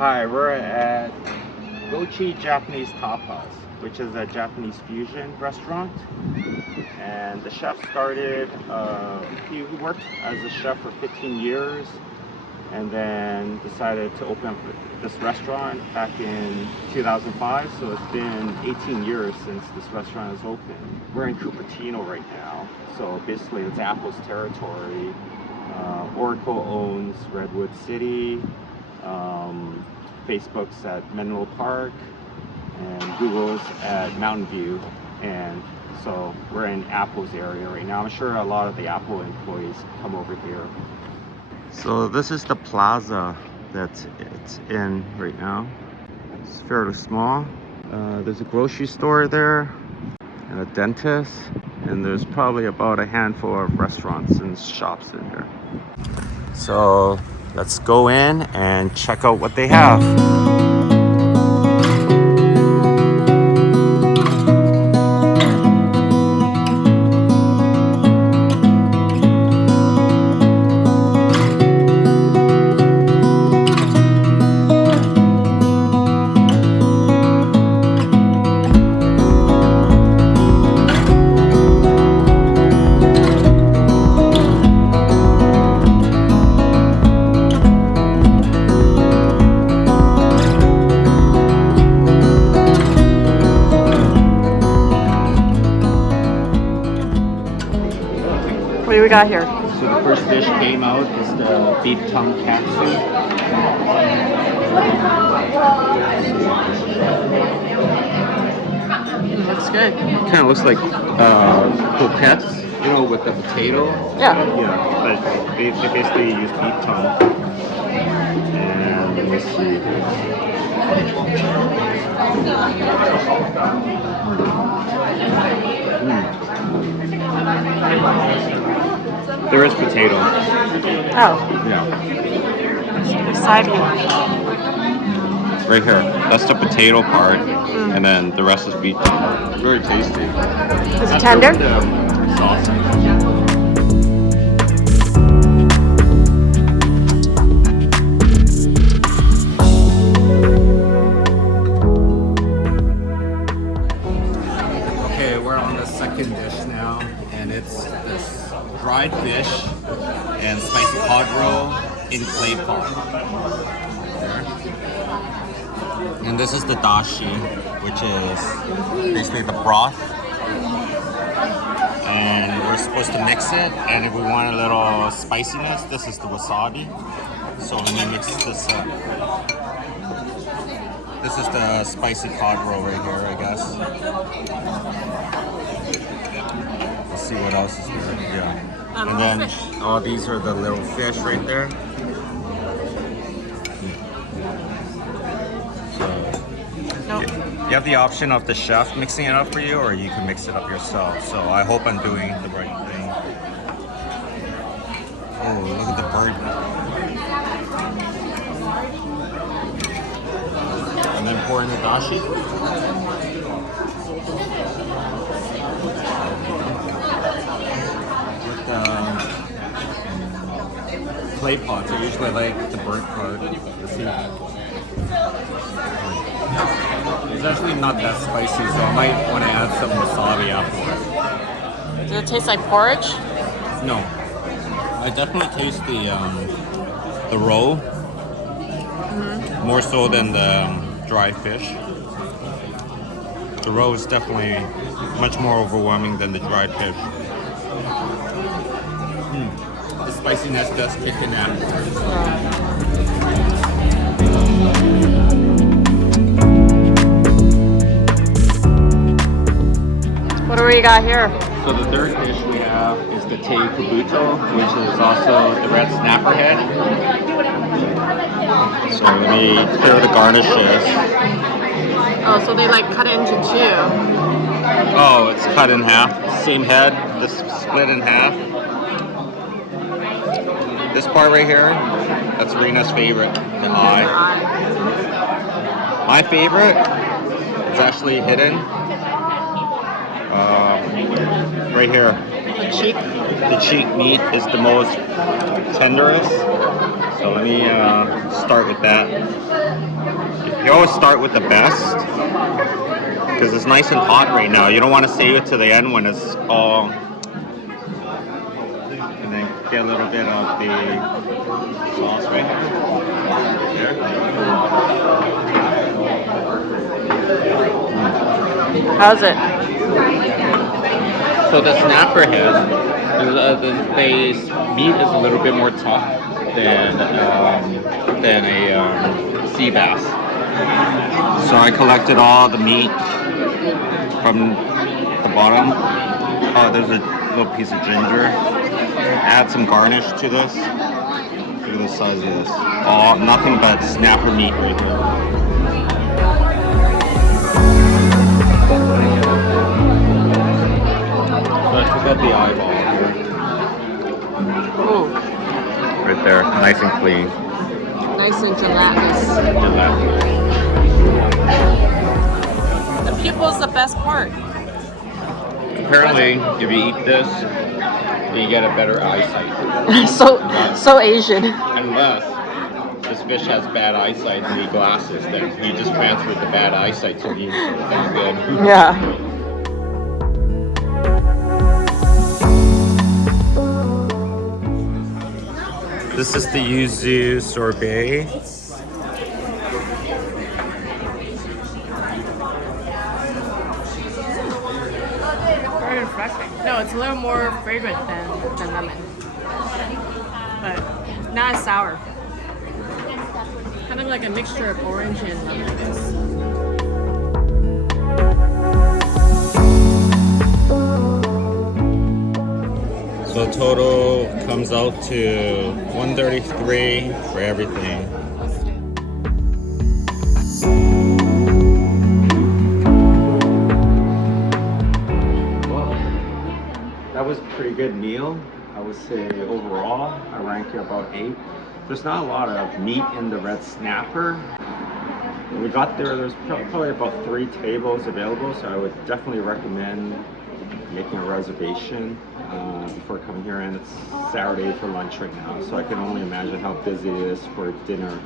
Hi, we're at Gochi Japanese Tapas, which is a Japanese fusion restaurant. And the chef started, he worked as a chef for 15 years and then decided to open up this restaurant back in 2005. So it's been 18 years since this restaurant is open. We're in Cupertino right now. So basically it's Apple's territory. Oracle owns Redwood City. Facebook's at Menlo Park, and Google's at Mountain View, and so we're in Apple's area right now. I'm sure a lot of the Apple employees come over here. So this is the plaza that it's in right now. It's fairly small. There's a grocery store there, and a dentist, and there's probably about a handful of restaurants and shops in here. So let's go in and check out what they have. What do we got here? So the first dish came out is the beef tongue kaisou. Looks good. Kind of looks like croquettes, you know, with the potato. Yeah. Yeah, but they basically use beef tongue. And let me see. There is potato. Oh. Yeah. Exciting. Right here. That's the potato part, and then the rest is beef tongue. Very tasty. Is it tender? Sauce. Okay, we're on the second dish now, and it's this dried fish and spicy cod roll in clay pot. And this is the dashi, which is basically the broth. And we're supposed to mix it, and if we want a little spiciness, this is the wasabi. So let me mix this up. This is the spicy cod roll right here, I guess. Let's see what else is there. Yeah. And then all these are the little fish right there. You have the option of the chef mixing it up for you, or you can mix it up yourself. So I hope I'm doing the right thing. Oh, look at the bird. And then pour in the dashi. With the clay pots, I usually like the burnt part. It's actually not that spicy, so I might want to add some wasabi afterwards. Does it taste like porridge? No, I definitely taste the roll more so than the dry fish. The roll is definitely much more overwhelming than the dried fish. The spiciness does kick in afterwards. What do we got here? So the third dish we have is the tei kabuto, which is also the red snapper head. So let me clear the garnishes. Oh, so they like cut it into two. Oh, it's cut in half. Same head, this split in half. This part right here, that's Rena's favorite, the eye. My favorite is actually hidden. Right here. The cheek? The cheek meat is the most tenderest. So let me start with that. You always start with the best because it's nice and hot right now. You don't want to save it to the end when it's all, and then get a little bit of the sauce right here. How's it? So the snapper head, the base meat is a little bit more tough than a sea bass. So I collected all the meat from the bottom. Oh, there's a little piece of ginger. Add some garnish to this. Look at the size of this. Oh, nothing but snapper meat right here. So I took out the eyeball here. Ooh, Right there, nice and clean. nice and gelatinous. The pupil's the best part. Apparently, if you eat this, you get a better eyesight. so Asian. Unless this fish has bad eyesight and need glasses, then you just transferred the bad eyesight to these. So it's good. Yeah. This is the yuzu sorbet. Very refreshing. No, it's a little more fragrant than lemon. But not as sour. Kind of like a mixture of orange and lemon. So total comes out to $133 for everything. Well, that was a pretty good meal. I would say overall, I rank it about 8. There's not a lot of meat in the red snapper. When we got there's probably about 3 tables available, so I would definitely recommend making a reservation before coming here. And it's Saturday for lunch right now, so I can only imagine how busy it is for dinner.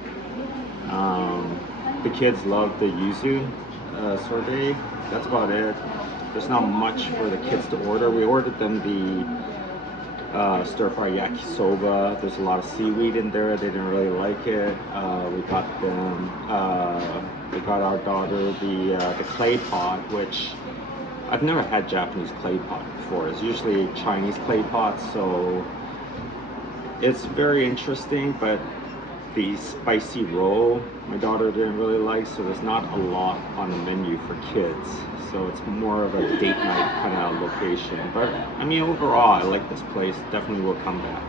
The kids love the yuzu sorbet. That's about it. There's not much for the kids to order. We ordered them the stir-fry yakisoba. There's a lot of seaweed in there. They didn't really like it. We got our daughter the clay pot, which I've never had Japanese clay pot before. It's usually Chinese clay pots, so it's very interesting, but the spicy roll my daughter didn't really like, so there's not a lot on the menu for kids. So it's more of a date night kind of location. But I mean, overall, I like this place. Definitely will come back.